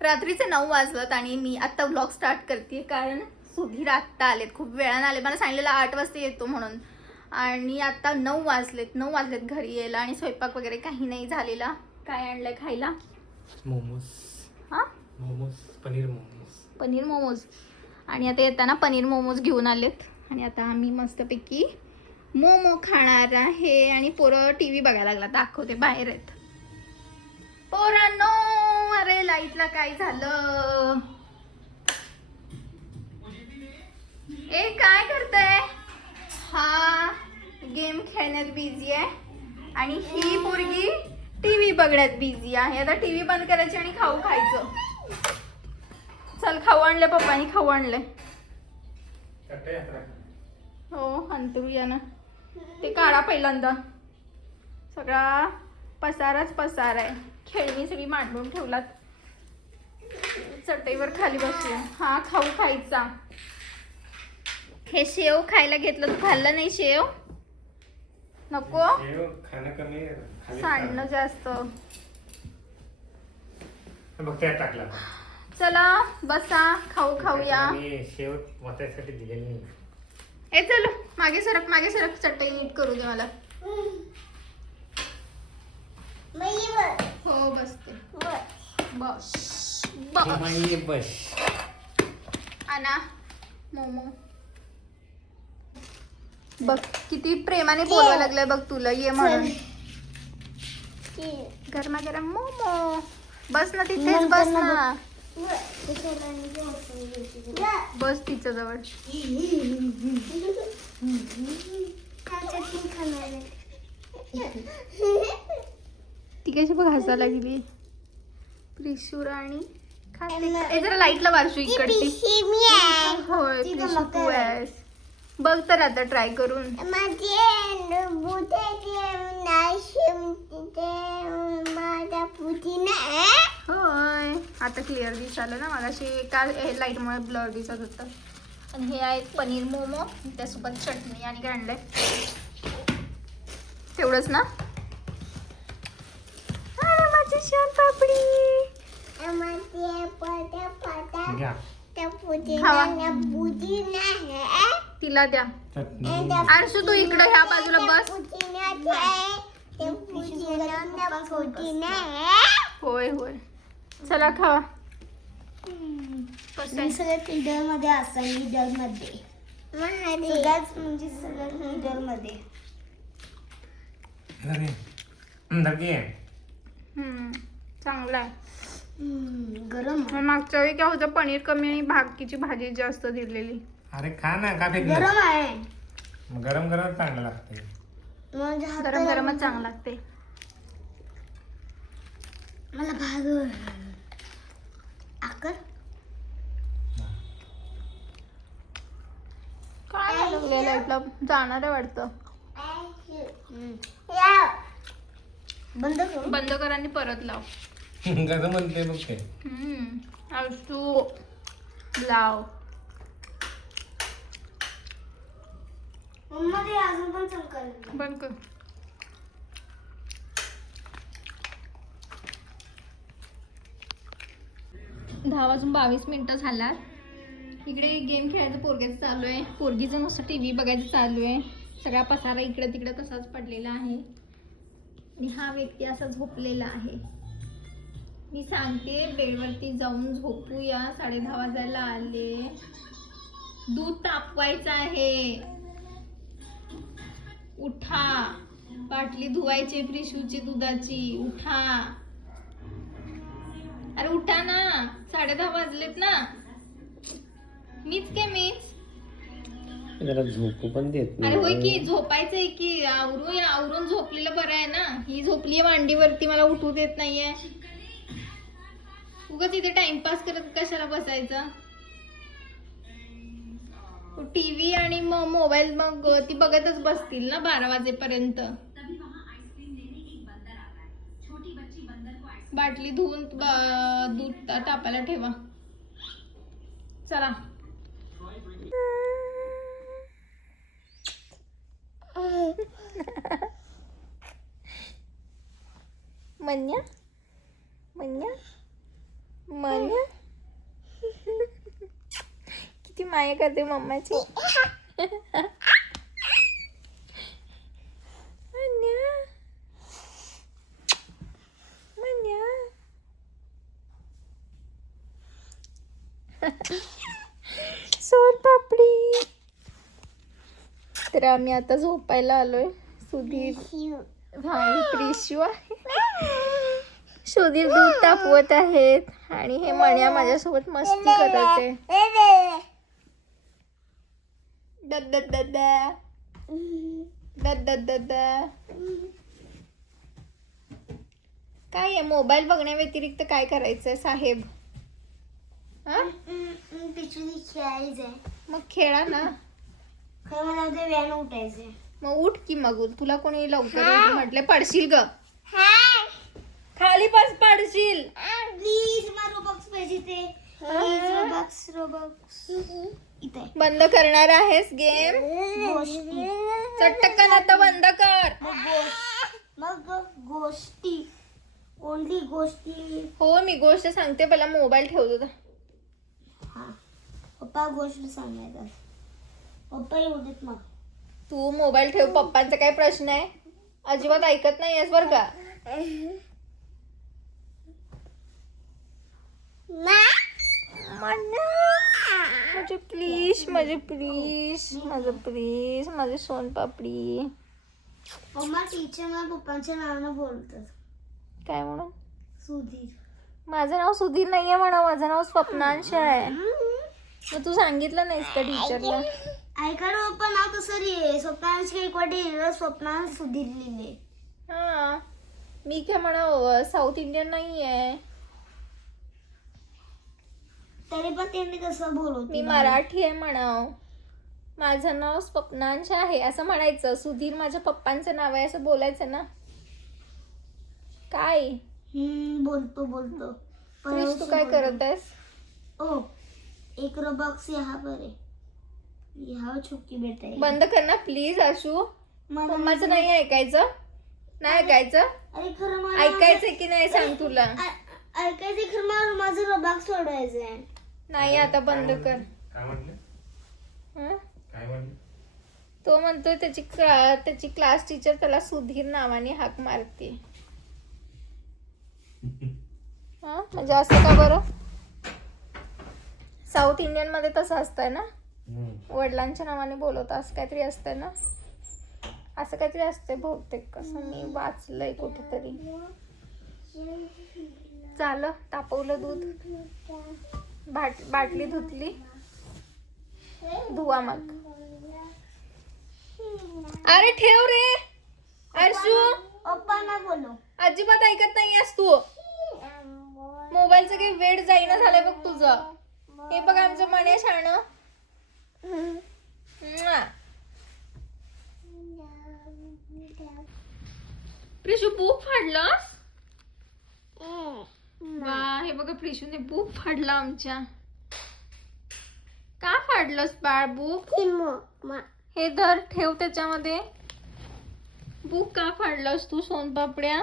रात्रीचे नऊ वाजलं आणि मी आत्ता व्लॉग स्टार्ट करते कारण सुधीर आत्ता आलेत. खूप वेळानं आले मला सांगलेलं आठ वाजता येतो म्हणून. आणि आता नऊ वाजलेत. नऊ वाजलेत घरी यायला आणि स्वयंपाक वगैरे काही नाही झालेला. काय आणलंय खायला? मोमोज. हां? मोमोज. पनीर मोमोज. पनीर मोमोज. आणि आता येताना पनीर मोमोज घेऊन आलेत. आणि आता आम्ही मस्तपैकी मोमो खाणार आहे आणि पोरं टी व्ही बघायला लागला. दाखवते बाहेर आहेत. पोरांनो! लाईटला काय झालं? ए काय करतय? हा गेम खेळण्यात बिझी आहे. आणि ही मुलगी टीव्ही बघण्यात बिझी आहे. आता टीव्ही बंद करायची आणि खाऊ खायचं. चल खाऊ आणलं पप्पानी खाऊ आणलंय. हो अंतरुया ना. ते काढा पहिल्यांदा. सगळा पसाराच पसार आहे. खेळणी सगळी मांडून ठेवलात. चटईवर खाली बसले हा खाऊ खायचा. हे शेव खायला घेतलं तू खाल्लं नाही शेव? नको. सांडणं जास्त. टाकला. चला बसा खाऊ खाऊया. शेव वाचायसाठी दिलेली नाही. ए चलो मागे सरक मागे सरक चटई नीट करू दे मला. हो बसते. बस. बस. बस. आणा मोमो. बघ किती प्रेमाने बोलायला लागलाय बघ तुला ये म्हणून. गरमा गरम मोमो. बस ना तिथेच बस ना. बस तिच्या जवळ ती कशी बघ हसायला लागली. त्रिशूर आणि खाते. जरा लाईटला वारशू इकडची. होय तू आहेस. बघ तर आता ट्राय करून. होय. आता क्लिअर दिसालं ना मगाशी का लाईटमुळे ब्लर दिसत होतं. आणि हे आहेत पनीर मोमो त्यासोबत चटणी आणि आणलंय तेवढंच ना? माझी शान पापडी घ्या तिला द्या. चटणी. आरशू तू इकडे ह्या बाजूला बस. होय होय. चला खावा. आहे? सगळ्यात मिडलमध्ये असं मिडलमध्ये म्हणजे सगळ्यात मिडलमध्ये घे हम्म, चांगलं आहे. गरम मग मागच्या वेळी काय होतं पनीर कमी आणि भाकीची भाजी जास्त दिलेली. अरे खा ना का फेकलं. गरम आहे. मग गरम गरम चांगलं म्हणजे गरम गरमच चांगलं लागते मला भाग आकर. काय लागले लाईटला जाणार आहे वाटतं. बंद करू. बंद कर आणि परत लाव. कसं म्हणते बघ ते लाव. मम्मा ते अजून पण चमकायला बंद कर. दहा वाजून बावीस मिनिटं झालात. इकडे गेम खेळायचं पोरग्याचं चालू आहे. पोरगीचं नुसतं टी व्ही बघायचं चालू आहे. सगळा पसारा इकडे तिकडे तसाच पडलेला आहे. आणि हा व्यक्ती असा झोपलेला आहे. मी सांगते बेडवरती जाऊन झोपूया साडे दहा वाजायला आले. दूध तापवायचं आहे. उठा. बाटली धुवायची प्रिशूची दुधाची. उठा. अरे उठा ना. साडे दहा वाजलेत ना. मीच के मीच? जरा झोपू पण देत अरे होय की झोपायचंय की. आवरू आवरून झोपलेलं बरं आहे ना. ही झोपली मांडीवरती मला उठू देत नाहीये. उगाच इथे टाइमपास करत कशाला बसायचं? टीव्ही आणि मग मोबाईल मग ती बघतच बसतील ना बारा वाजेपर्यंत. बाटली धुवून दूध ता- तापायला ठेवा. चला. मन्या? मन्या? मन. किती माया करते मम्माची. सोन पापडी. तर आम्ही आता झोपायला आलोय. सुधीर. भाई आहे. सुधीर दूध तापवत आहेत. आणि हे मण्या माझ्यासोबत मस्ती करत आहे. काय आहे? मोबाईल बघण्या व्यतिरिक्त काय करायचंय साहेब? हा? खेळायचंय. मग खेळा ना. मला उठायचंय. मग उठ की मग तुला कोणी लवकर उठ म्हटले पडशील ग. खाली पास पडशील. प्लीज मला रोबॉक्स पाहिजे ते. प्लीज रोबॉक्स रोबॉक्स इथे. बंद करणार आहेस गेम गोष्टी. चटकन आता बंद कर. मग गोष्ट मग गोष्टी. ओनली गोष्टी. हो मी गोष्ट सांगते पहिला मोबाईल ठेवतो तर. हा. पप्पा गोष्ट सांगायचं. पप्पा येऊ देत मग. तू मोबाईल ठेव पप्पांचा काय प्रश्न आहे. अजिबात ऐकत नाही आहेस बरं का. माझे प्लीज माझे प्लीज माझं प्लीज माझे सोनपापडी मम्मा टीचर मला पप्पांच्या नावानं बोलतात. काय म्हणून? सुधीर. माझं नाव सुधीर नाहीये म्हणा माझं नाव स्वप्नांश आहे. मग तू सांगितलं नाहीस का टीचरला ऐका ना पप्पा नाव तसं रे. स्वप्नांश गायकवाडी लिहिलं स्वप्नांश सुधीर लिहिले. हा. मी काय म्हणा साऊथ इंडियन नाही आहे तरी पण त्यांनी कसं बोलवते मी मराठी आहे म्हणाव. माझं नाव स्वप्नांश आहे असं म्हणायचं. सुधीर माझ्या पप्पांचं नाव आहे असं बोलायचं ना. काय? हम्म बोलतो बोलतो. क्रिश, तू काय करत आहेस? ओ एक रोबॉक्स यहाँ पर है यहाँ छुपकी बेटा है बंद कर ना प्लीज आशू. मला मम्माचं नाही ऐकायचं? नाही ऐकायचं? अरे खरं मला ऐकायचं की नाही सांग तुला? ऐ- ऐकायचं खरं मला माझं रोबॉक्स सोडवायचं आहे नाही आता बंद कर. काय हं? काय तो म्हणतोय त्याची क्ला- त्याची क्लास टीचर त्याला सुधीर नावाने हाक मारते. हा? म्हणजे असं का बरं? साऊथ इंडियनमध्ये तसं असतंय ना. वडिलांच्या नावाने बोलवतं असं काहीतरी असतंय ना? असं काहीतरी असतंय बहुतेक कसं मी वाचलंय कुठेतरी. झालं तापवलं दूध. बाट बाटली धुतली. धुवा मग. अरे ठेव रे. अर्शू. बोलो अजिबात ऐकत नाहीयेस तू. मोबाईलचं काही वेळ जाईना झालंय बघ तुझं. हे बघ आमचं मण्या शाण प्रिशू बुक फाडलास? वा हे बघा प्रिशूने बुक फाडला आमच्या. का फाडलंस बाळ बुक? हे धर ठेव त्याच्यामध्ये. बुक का फाडलंस तू सोनपापड्या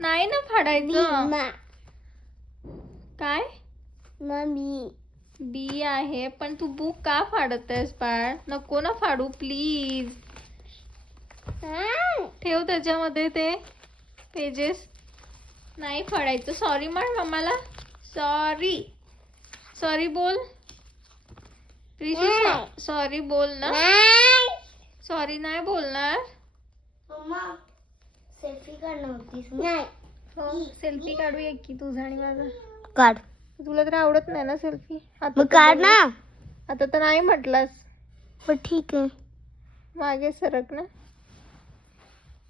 नाही. ना फाडायचं. काय? मम्मी. बी आहे पण तू बुक का फाडत आहेस बाळ? नको ना फाडू प्लीज. ठेव त्याच्यामध्ये ते पेजेस नाही फाडायचं. सॉरी म्हण मम्माला. सॉरी सॉरी बोल. प्रिशू सॉरी बोल ना. सॉरी नाही बोलणार. सेल्फी काढणार होतीस. नाही. हो सेल्फी काढूया की तुझा आणि माझा. काढ. तुला तर आवडत नाही ना सेल्फी आता मग काढ ना. आता तर नाही म्हटलास. हो ठीक आहे. मागे सरक ना.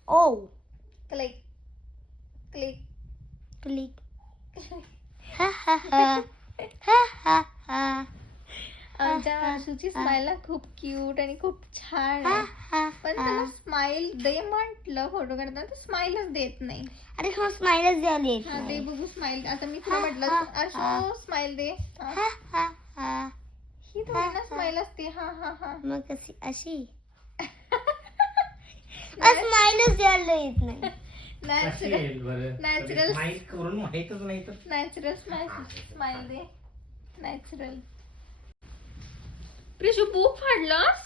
ओ. क्लिक क्लिक क्लिक हा हा हा हा हा हा आमच्या आशूची स्माईल खूप क्यूट आणि खूप छान आहे. पण त्याला स्माईल दे म्हटलं फोटो काढताना तर स्माईलच देत नाही. अरे हो स्माइलच झाली हा दे बघू स्माईल आता मी तुला म्हटलं आशू स्माईल दे. हा. हा हा हा. ही थोडी ना स्माईल असते. हा हा हा. मग कशी अशी? स्माइलच द्यायला येत नाही. Natural Natural. माहीत करून माहीतच नाही तर. नॅचरल स्माइल स्माइल दे. नॅचरल प्रिशू बुक फाडलंस?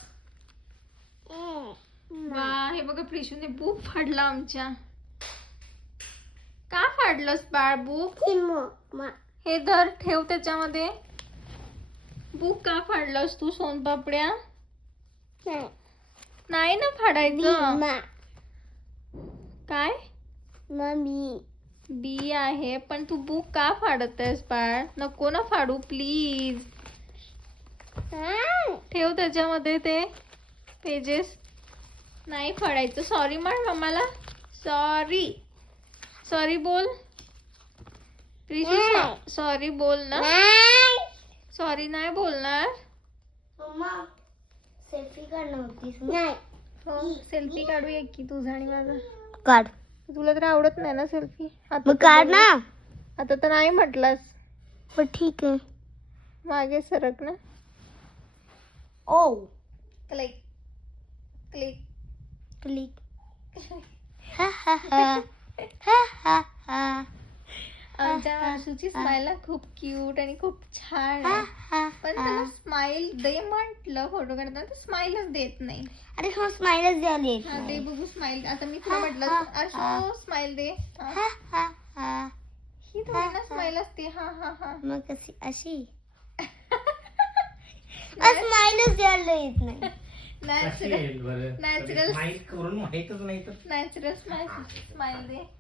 वा हे बघा प्रिशूने बुक फाडला आमच्या. का फाडलंस बाळ बुक हे धर ठेव त्याच्यामध्ये. बुक का फाडलंस तू सोनपापड्या? नाही. ना फाडायचं. काय? मम्मी. बी आहे पण तू बुक का फाडत आहेस बाळ? नको ना फाडू प्लीज ठेव त्याच्यामध्ये ते पेजेस नाही फाडायचं. सॉरी म्हण मम्माला सॉरी सॉरी बोल. प्रिशू सॉरी बोल ना. सॉरी नाही बोलणार. सेल्फी काढणार होतीस. नाही. हो सेल्फी काढूया की तुझा आणि माझा. काढ. तुला तर आवडत नाही ना सेल्फी आता मग तर काढ. ना. आता तर नाही म्हटलास. पण ठीक आहे. मागे सरक ना. ओ क्लिक क्लिक क्लिक हा हा हा हा हा हा आमच्या वासूची स्माईल खूप क्यूट आणि खूप छान हा आहे. पण त्याला स्माईल दे म्हटलं फोटो काढताना तर स्माईलच देत नाही. अरे हो स्माइलच झाली हा दे बघू स्माईल आता मी तुला हा, म्हटलं अर्शो स्माईल दे. हा. हा हा हा. ही थोडी ना स्माईल असते. हा हा हा. मग कशी? अशी. स्माइलच द्यायला येत नाही. नॅचरल बरं? Natural. माहीत करून माहीतच नाही तर. नॅचरल स्माईल स्माईल दे.